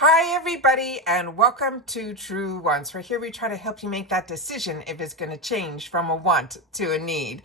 Hi everybody and welcome to Truewants. Where here we try to help you make that decision if it's going to change from a want to a need.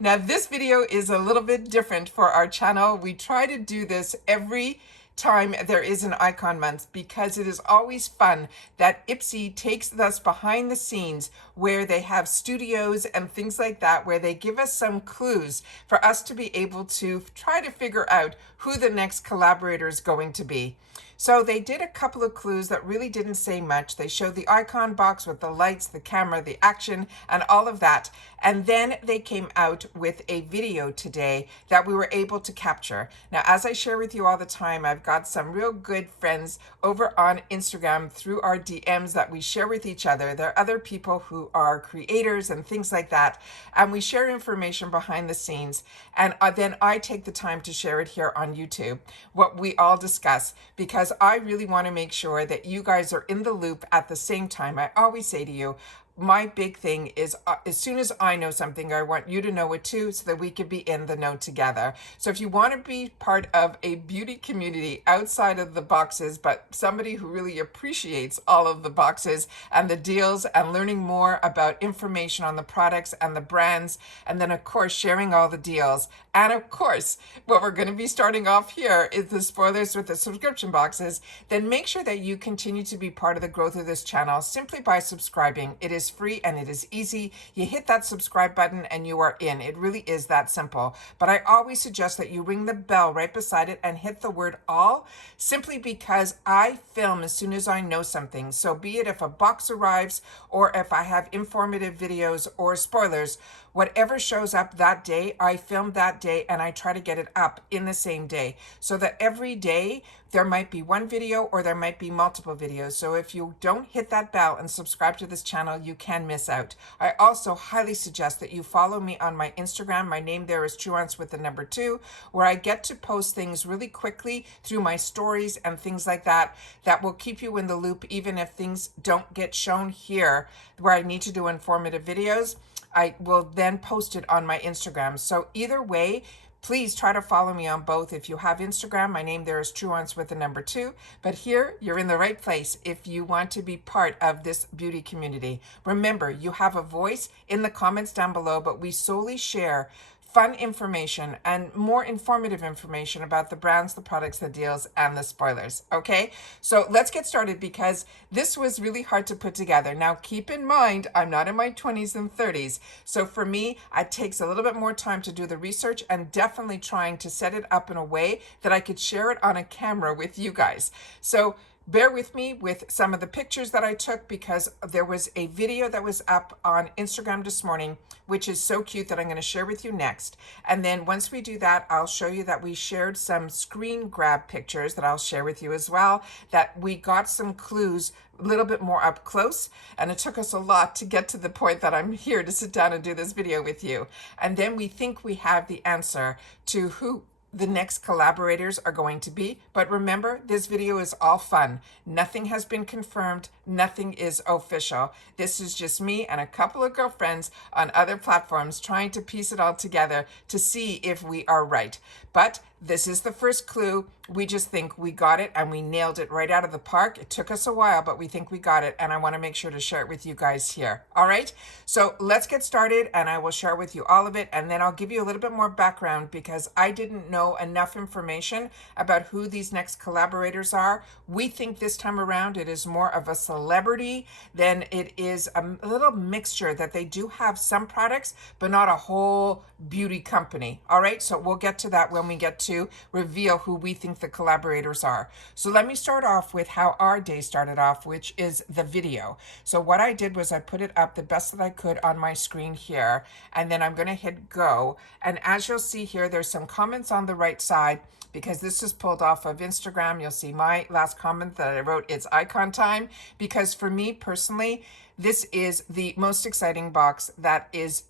Now this video is a little bit different for our channel. We try to do this every time there is an icon month because it is always fun that Ipsy takes us behind the scenes where they have studios and things like that, where they give us some clues for us to be able to try to figure out who the next collaborator is going to be. So they did a couple of clues that really didn't say much. They showed the icon box with the lights, the camera, the action, and all of that. And then they came out with a video today that we were able to capture. Now, as I share with you all the time, I've got some real good friends over on Instagram through our DMs that we share with each other. There are other people who are creators and things like that. And we share information behind the scenes. And then I take the time to share it here on YouTube, what we all discuss, because I really want to make sure that you guys are in the loop at the same time. I always say to you, my big thing is as soon as I know something, I want you to know it too, so that we could be in the know together. So if you want to be part of a beauty community outside of the boxes, but somebody who really appreciates all of the boxes and the deals and learning more about information on the products and the brands, and then of course sharing all the deals, and of course what we're going to be starting off here is the spoilers with the subscription boxes, then make sure that you continue to be part of the growth of this channel simply by subscribing. It is free and it is easy. You hit that subscribe button and you are in. It really is that simple. But I always suggest that you ring the bell right beside it and hit the word all, simply because I film as soon as I know something. So be it if a box arrives or if I have informative videos or spoilers, whatever shows up that day, I film that day and I try to get it up in the same day, so that every day there might be one video or there might be multiple videos. So if you don't hit that bell and subscribe to this channel, you can miss out. I also highly suggest that you follow me on my Instagram. My name there is Truewants with the number 2, where I get to post things really quickly through my stories and things like that, that will keep you in the loop even if things don't get shown here where I need to do informative videos. I will then post it on my Instagram. So either way, please try to follow me on both. If you have Instagram, my name there is Truewants with the number 2. But here, you're in the right place if you want to be part of this beauty community. Remember, you have a voice in the comments down below, but we solely share fun information and more informative information about the brands, the products, the deals, and the spoilers. Okay, so let's get started because this was really hard to put together. Now, keep in mind, I'm not in my 20s and 30s. So for me, it takes a little bit more time to do the research and definitely trying to set it up in a way that I could share it on a camera with you guys. So bear with me with some of the pictures that I took, because there was a video that was up on Instagram this morning, which is so cute, that I'm going to share with you next. And then once we do that, I'll show you that we shared some screen grab pictures that I'll share with you as well, that we got some clues a little bit more up close. And it took us a lot to get to the point that I'm here to sit down and do this video with you. And then we think we have the answer to who the next collaborators are going to be. But remember, this video is all fun. Nothing has been confirmed. Nothing is official. This is just me and a couple of girlfriends on other platforms trying to piece it all together to see if we are right. But this is the first clue. We just think we got it and we nailed it right out of the park. It took us a while, but we think we got it. And I want to make sure to share it with you guys here. All right. So let's get started and I will share with you all of it. And then I'll give you a little bit more background because I didn't know enough information about who these next collaborators are. We think this time around it is more of a celebrity than it is a little mixture, that they do have some products, but not a whole beauty company. All right. So we'll get to that when we get to reveal who we think the collaborators are. So let me start off with how our day started off, which is the video. So what I did was I put it up the best that I could on my screen here, and then I'm going to hit go. And as you'll see here, there's some comments on the right side, because this is pulled off of Instagram. You'll see my last comment that I wrote, it's icon time, because for me personally, this is the most exciting box that is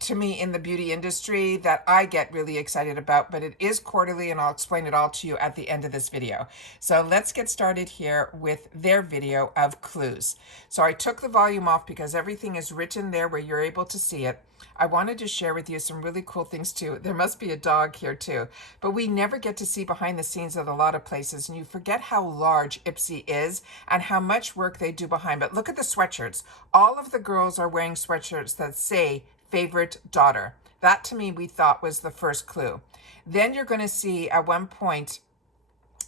to me in the beauty industry that I get really excited about, but it is quarterly and I'll explain it all to you at the end of this video. So let's get started here with their video of clues. So I took the volume off because everything is written there where you're able to see it. I wanted to share with you some really cool things too. There must be a dog here too, but we never get to see behind the scenes at a lot of places, and you forget how large Ipsy is and how much work they do behind. But look at the sweatshirts. All of the girls are wearing sweatshirts that say favorite daughter. That to me we thought was the first clue. Then you're going to see at one point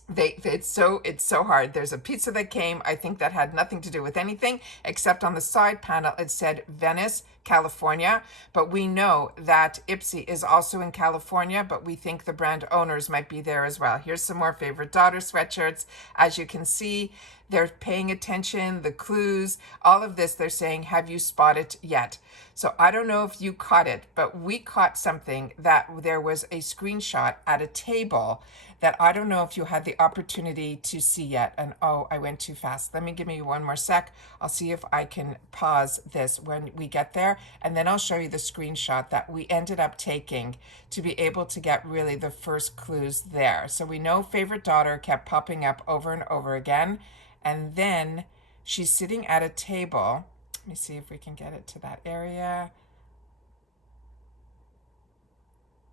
it's so hard. There's a pizza that came, I think that had nothing to do with anything, except on the side panel it said Venice, California. But we know that Ipsy is also in California, but we think the brand owners might be there as well. Here's some more favorite daughter sweatshirts. As you can see, they're paying attention, the clues, all of this. They're saying, have you spotted yet? So I don't know if you caught it, but we caught something that there was a screenshot at a table that I don't know if you had the opportunity to see yet. And oh, I went too fast. Give me one more sec. I'll see if I can pause this when we get there. And then I'll show you the screenshot that we ended up taking to be able to get really the first clues there. So we know favorite daughter kept popping up over and over again. And then she's sitting at a table. Let me see if we can get it to that area.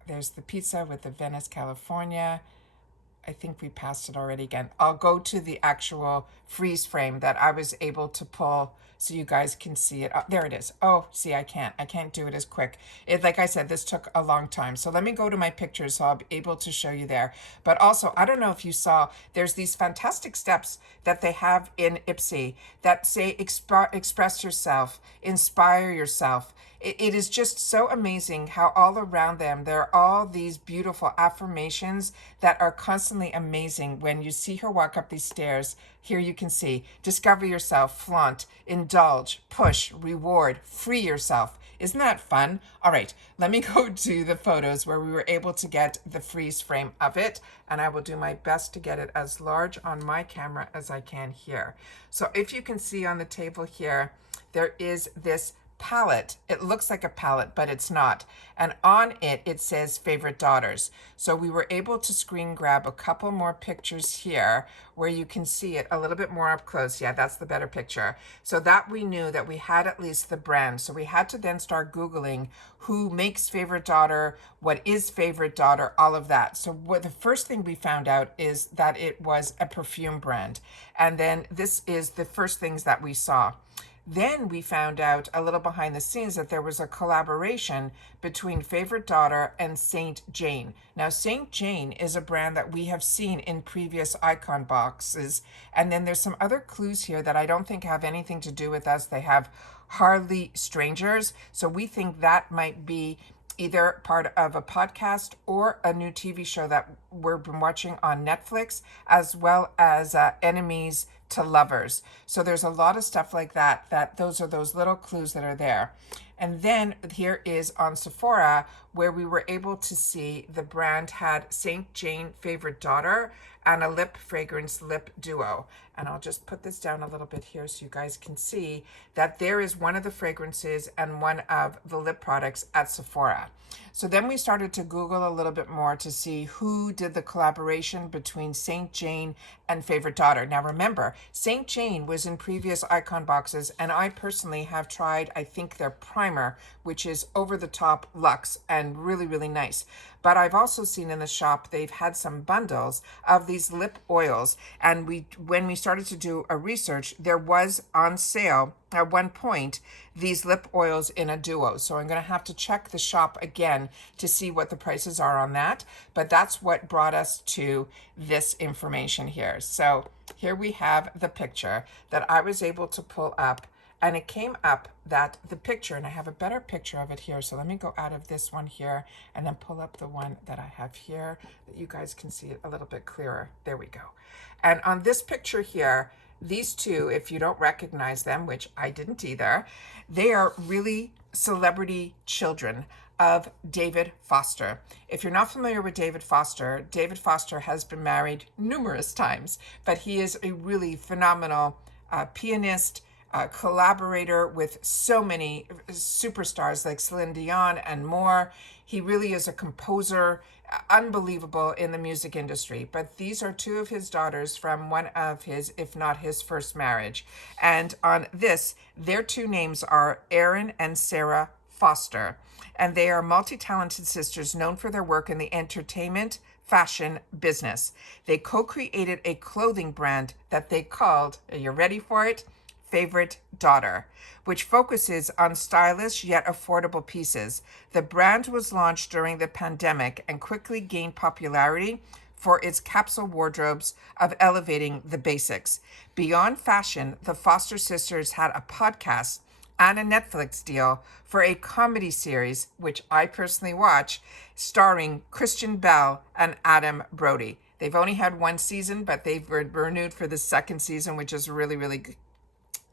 There's the pizza with the Venice, California. I think we passed it already again. I'll go to the actual freeze frame that I was able to pull so you guys can see it. Oh, there it is. Oh, see, I can't do it as quick. Like I said, this took a long time. So let me go to my pictures so I'll be able to show you there. But also, I don't know if you saw, there's these fantastic steps that they have in Ipsy that say express yourself, inspire yourself. It is just so amazing how all around them, there are all these beautiful affirmations that are constantly amazing. When you see her walk up these stairs, here you can see, discover yourself, flaunt, indulge, push, reward, free yourself. Isn't that fun? All right, let me go to the photos where we were able to get the freeze frame of it, and I will do my best to get it as large on my camera as I can here. So if you can see on the table here, there is this palette. It looks like a palette, but it's not. And on it, it says favorite daughters. So we were able to screen grab a couple more pictures here where you can see it a little bit more up close. Yeah, that's the better picture. So that we knew that we had at least the brand. So we had to then start Googling who makes favorite daughter, what is favorite daughter, all of that. So what the first thing we found out is that it was a perfume brand. And then this is the first things that we saw. Then we found out a little behind the scenes that there was a collaboration between Favorite Daughter and Saint Jane. Now, Saint Jane is a brand that we have seen in previous icon boxes. And then there's some other clues here that I don't think have anything to do with us. They have hardly strangers. So we think that might be either part of a podcast or a new TV show that we've been watching on Netflix, as well as Enemies to Lovers. So there's a lot of stuff like that those are those little clues that are there. And then here is on Sephora, where we were able to see the brand had Saint Jane Favorite Daughter and a lip fragrance lip duo. And I'll just put this down a little bit here so you guys can see that there is one of the fragrances and one of the lip products at Sephora. So then we started to Google a little bit more to see who did the collaboration between Saint Jane and Favorite Daughter. Now remember, Saint Jane was in previous icon boxes, and I personally have tried, I think, their primer, which is over the top luxe and really, really nice. But I've also seen in the shop, they've had some bundles of these lip oils. And when we started to do a research, there was on sale at one point these lip oils in a duo. So I'm going to have to check the shop again to see what the prices are on that. But that's what brought us to this information here. So here we have the picture that I was able to pull up. And it came up that the picture, and I have a better picture of it here. So let me go out of this one here and then pull up the one that I have here that you guys can see it a little bit clearer. There we go. And on this picture here, these two, if you don't recognize them, which I didn't either, they are really celebrity children of David Foster. If you're not familiar with David Foster has been married numerous times, but he is a really phenomenal pianist, collaborator with so many superstars like Celine Dion and more. He really is a composer, unbelievable in the music industry. But these are two of his daughters from one of his, if not his first marriage. And on this, their two names are Aaron and Sarah Foster, and they are multi-talented sisters known for their work in the entertainment fashion business. They co-created a clothing brand that they called, are you ready for it? Favorite Daughter, which focuses on stylish yet affordable pieces. The brand was launched during the pandemic and quickly gained popularity for its capsule wardrobes of elevating the basics. Beyond fashion, the Foster sisters had a podcast and a Netflix deal for a comedy series, which I personally watch, starring Christian Bell and Adam Brody. They've only had one season, but they've renewed for the second season, which is really, really good.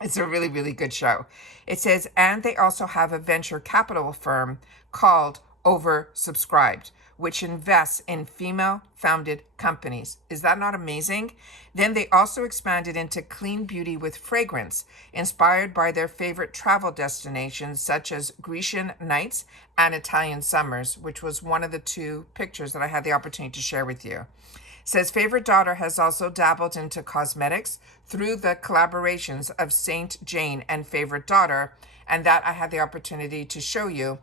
It's a really, really good show. It says, and they also have a venture capital firm called Oversubscribed, which invests in female-founded companies. Is that not amazing? Then they also expanded into clean beauty with fragrance, inspired by their favorite travel destinations such as Grecian nights and Italian summers, which was one of the two pictures that I had the opportunity to share with you. Says Favorite Daughter has also dabbled into cosmetics through the collaborations of Saint Jane and Favorite Daughter, and that I had the opportunity to show you.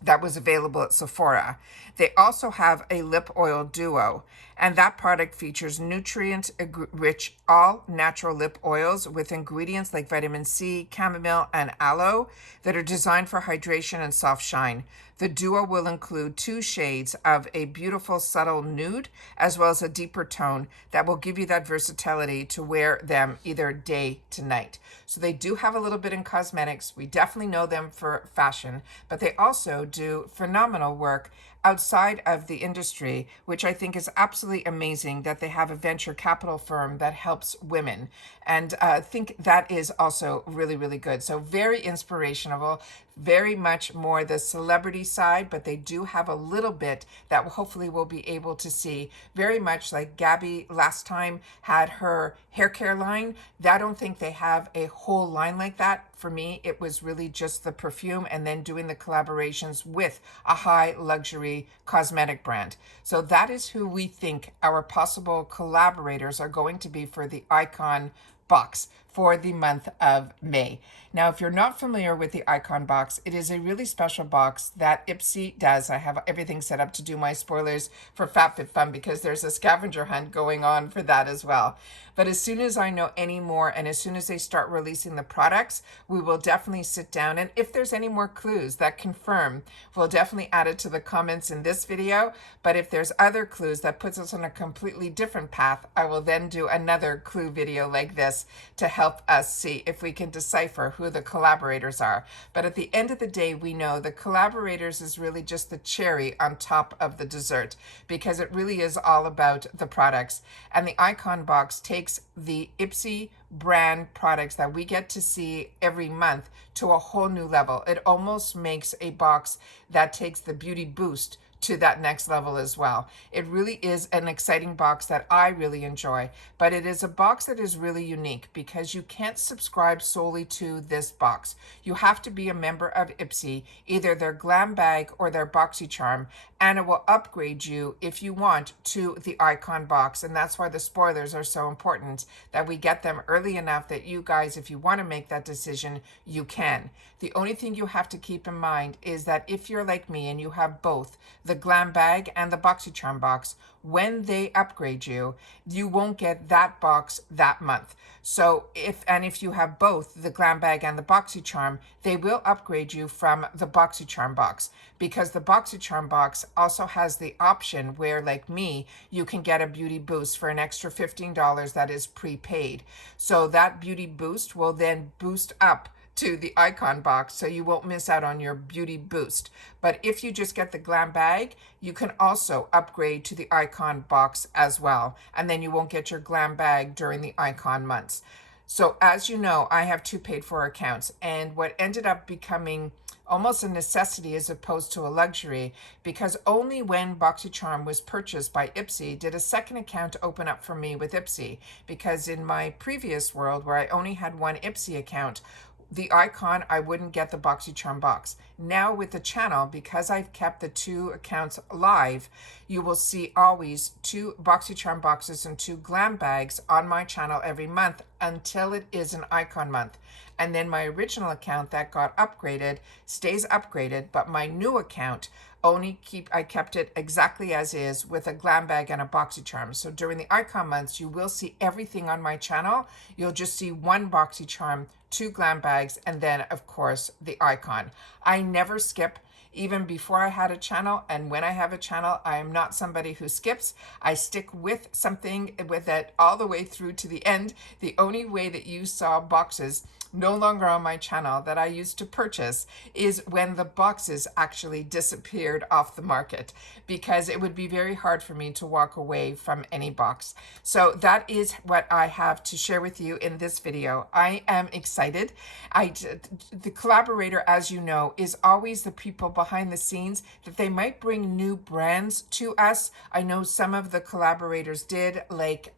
That was available at Sephora. They also have a lip oil duo, and that product features nutrient-rich, all-natural lip oils with ingredients like vitamin C, chamomile, and aloe that are designed for hydration and soft shine. The duo will include 2 shades of a beautiful subtle nude as well as a deeper tone that will give you that versatility to wear them either day to night. So they do have a little bit in cosmetics. We definitely know them for fashion, but they also do phenomenal work outside of the industry, which I think is absolutely amazing that they have a venture capital firm that helps women. And I think that is also really, really good. So very inspirational, very much more the celebrity side, but they do have a little bit that hopefully we'll be able to see. Very much like Gabby last time had her hair care line. I don't think they have a whole line like that. For me, it was really just the perfume and then doing the collaborations with a high luxury cosmetic brand. So that is who we think our possible collaborators are going to be for the Icon box for the month of May. Now, if you're not familiar with the Icon box, it is a really special box that Ipsy does. I have everything set up to do my spoilers for FabFitFun because there's a scavenger hunt going on for that as well. But as soon as I know any more and as soon as they start releasing the products, we will definitely sit down. And if there's any more clues that confirm, we'll definitely add it to the comments in this video. But if there's other clues that puts us on a completely different path, I will then do another clue video like this to help us see if we can decipher who the collaborators are. But at the end of the day, we know the collaborators is really just the cherry on top of the dessert because it really is all about the products. And the Icon box takes the Ipsy brand products that we get to see every month to a whole new level. It almost makes a box that takes the beauty boost to that next level as well. It really is an exciting box that I really enjoy, but it is a box that is really unique because you can't subscribe solely to this box. You have to be a member of Ipsy, either their glam bag or their BoxyCharm, and it will upgrade you if you want to the Icon box. And that's why the spoilers are so important, that we get them early enough that you guys, if you want to make that decision, you can. The only thing you have to keep in mind is that if you're like me and you have both the glam bag and the BoxyCharm box, when they upgrade you, you won't get that box that month. So if you have both the glam bag and the BoxyCharm, they will upgrade you from the BoxyCharm box, because the BoxyCharm box also has the option where, like me, you can get a beauty boost for an extra $15 that is prepaid. So that beauty boost will then boost up to the Icon box, so you won't miss out on your beauty boost. But if you just get the glam bag, you can also upgrade to the Icon box as well, and then you won't get your glam bag during the Icon months. So as you know, I have 2 paid for accounts, and what ended up becoming almost a necessity as opposed to a luxury, because only when BoxyCharm was purchased by Ipsy did a second account open up for me with Ipsy, because in my previous world where I only had one Ipsy account, the icon, I wouldn't get the BoxyCharm box. Now with the channel, because I've kept the 2 accounts live, you will see always 2 BoxyCharm boxes and 2 glam bags on my channel every month until it is an icon month. And then my original account that got upgraded stays upgraded, but my new account I kept it exactly as is with a glam bag and a BoxyCharm. So during the icon months, you will see everything on my channel. You'll just see 1 BoxyCharm, 2 glam bags, and then of course the icon. I never skip. Even before I had a channel, and when I have a channel, I am not somebody who skips. I stick with something with it all the way through to the end. The only way that you saw boxes no longer on my channel that I used to purchase is when the boxes actually disappeared off the market, because it would be very hard for me to walk away from any box. So that is what I have to share with you in this video. I am excited. The collaborator, as you know, is always the people behind the scenes that they might bring new brands to us. I know some of the collaborators did, like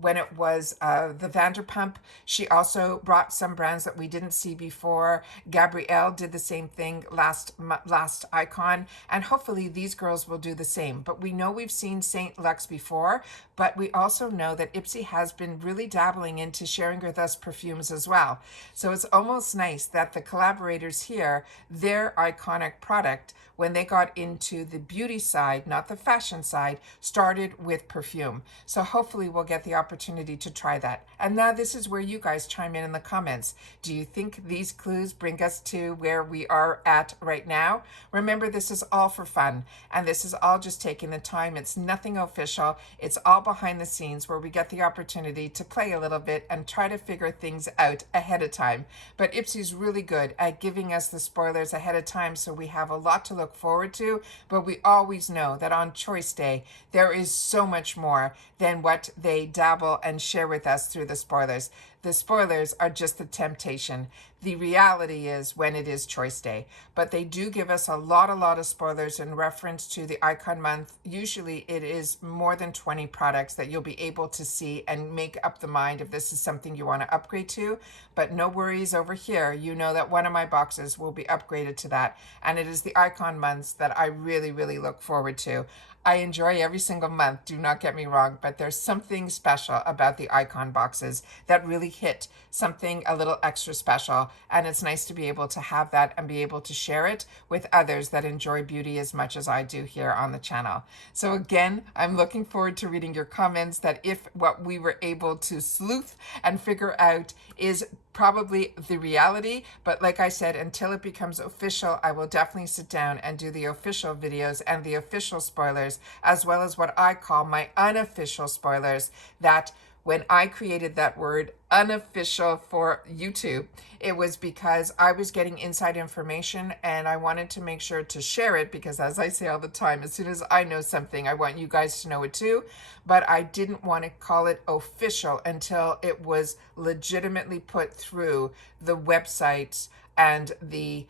when it was the Vanderpump, she also brought some brands that we didn't see before. Gabrielle did the same thing last icon, and hopefully these girls will do the same. But we know we've seen Saint Lux before, but we also know that Ipsy has been really dabbling into sharing with us perfumes as well. So it's almost nice that the collaborators here, their iconic product, when they got into the beauty side, not the fashion side, started with perfume. So hopefully we'll get the opportunity to try that. And now this is where you guys chime in the comments. Do you think these clues bring us to where we are at right now? Remember, this is all for fun, and this is all just taking the time. It's nothing official. It's all behind the scenes where we get the opportunity to play a little bit and try to figure things out ahead of time. But Ipsy's really good at giving us the spoilers ahead of time, so we have a lot to look forward to. But we always know that on Choice Day, there is so much more than what they dabble and share with us through the spoilers. The spoilers are just the temptation. The reality is when it is Choice Day. But they do give us a lot of spoilers in reference to the Icon Month. Usually it is more than 20 products that you'll be able to see and make up the mind if this is something you want to upgrade to. But no worries over here. You know that one of my boxes will be upgraded to that. And it is the Icon Months that I really look forward to. I enjoy every single month, do not get me wrong, but there's something special about the icon boxes that really hit something a little extra special. And it's nice to be able to have that and be able to share it with others that enjoy beauty as much as I do here on the channel. So again, I'm looking forward to reading your comments, that if what we were able to sleuth and figure out is probably the reality. But like I said, until it becomes official, I will definitely sit down and do the official videos and the official spoilers, as well as what I call my unofficial spoilers, that when I created that word unofficial for YouTube, it was because I was getting inside information and I wanted to make sure to share it, because as I say all the time, as soon as I know something, I want you guys to know it too. But I didn't want to call it official until it was legitimately put through the websites and the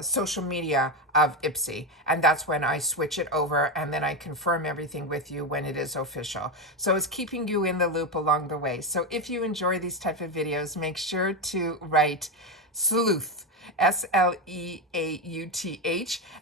social media of Ipsy, and that's when I switch it over, and then I confirm everything with you when it is official. So it's keeping you in the loop along the way. So if you enjoy these type of videos, make sure to write sleuth, SLEAUTH,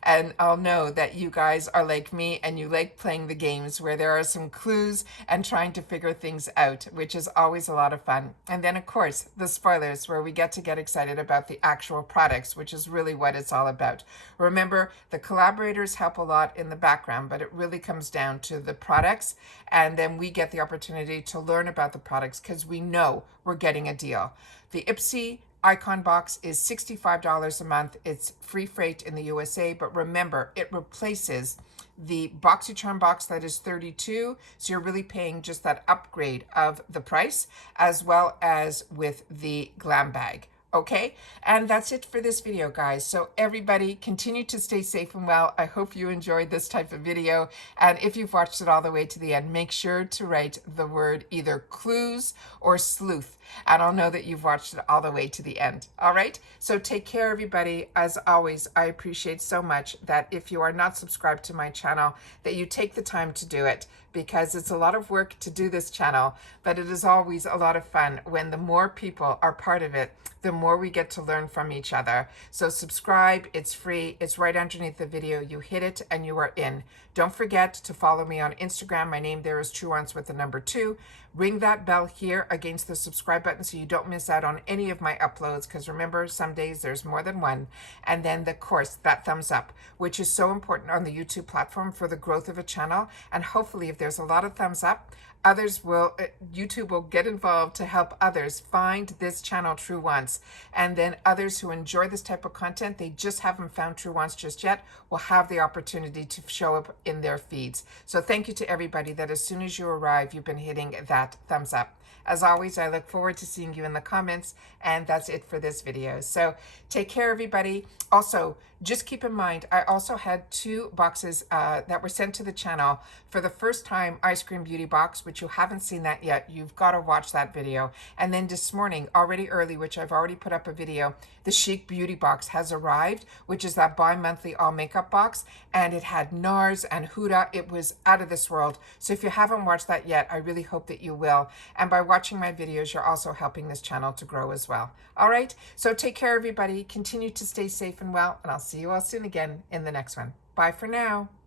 and I'll know that you guys are like me and you like playing the games where there are some clues and trying to figure things out, which is always a lot of fun. And then of course the spoilers, where we get excited about the actual products, which is really what it's all about. Remember, the collaborators help a lot in the background, but it really comes down to the products, and then we get the opportunity to learn about the products because we know we're getting a deal. The Ipsy Icon box is $65 a month. It's free freight in the USA, but remember, it replaces the BoxyCharm box that is $32, so you're really paying just that upgrade of the price, as well as with the glam bag. Okay, and that's it for this video, guys. So everybody continue to stay safe and well. I hope you enjoyed this type of video, and if you've watched it all the way to the end, make sure to write the word either clues or sleuth, and I'll know that you've watched it all the way to the end. All right, so take care, everybody. As always, I appreciate so much that if you are not subscribed to my channel, that you take the time to do it. because it's a lot of work to do this channel, but it is always a lot of fun when the more people are part of it, the more we get to learn from each other. So subscribe, it's free, it's right underneath the video. You hit it and you are in. Don't forget to follow me on Instagram. My name there is Truewants with the number 2. Ring that bell here against the subscribe button so you don't miss out on any of my uploads, because remember, some days there's more than one. And then the course, that thumbs up, which is so important on the YouTube platform for the growth of a channel. And hopefully if there's a lot of thumbs up, YouTube will get involved to help others find this channel, Truewants. And then others who enjoy this type of content, they just haven't found Truewants just yet, will have the opportunity to show up in their feeds. So thank you to everybody that as soon as you arrive, you've been hitting that thumbs up. As always, I look forward to seeing you in the comments, and that's it for this video. So take care, everybody. Also, just keep in mind, I also had 2 boxes that were sent to the channel for the first time, Ice Cream Beauty Box, which you haven't seen that yet. You've got to watch that video. And then this morning, already early, which I've already put up a video, the Chic Beauty Box has arrived, which is that bi-monthly all makeup box. And it had NARS and Huda. It was out of this world. So if you haven't watched that yet, I really hope that you will. And by watching my videos, you're also helping this channel to grow as well. All right, so take care, everybody. Continue to stay safe and well, and I'll see you all soon again in the next one. Bye for now.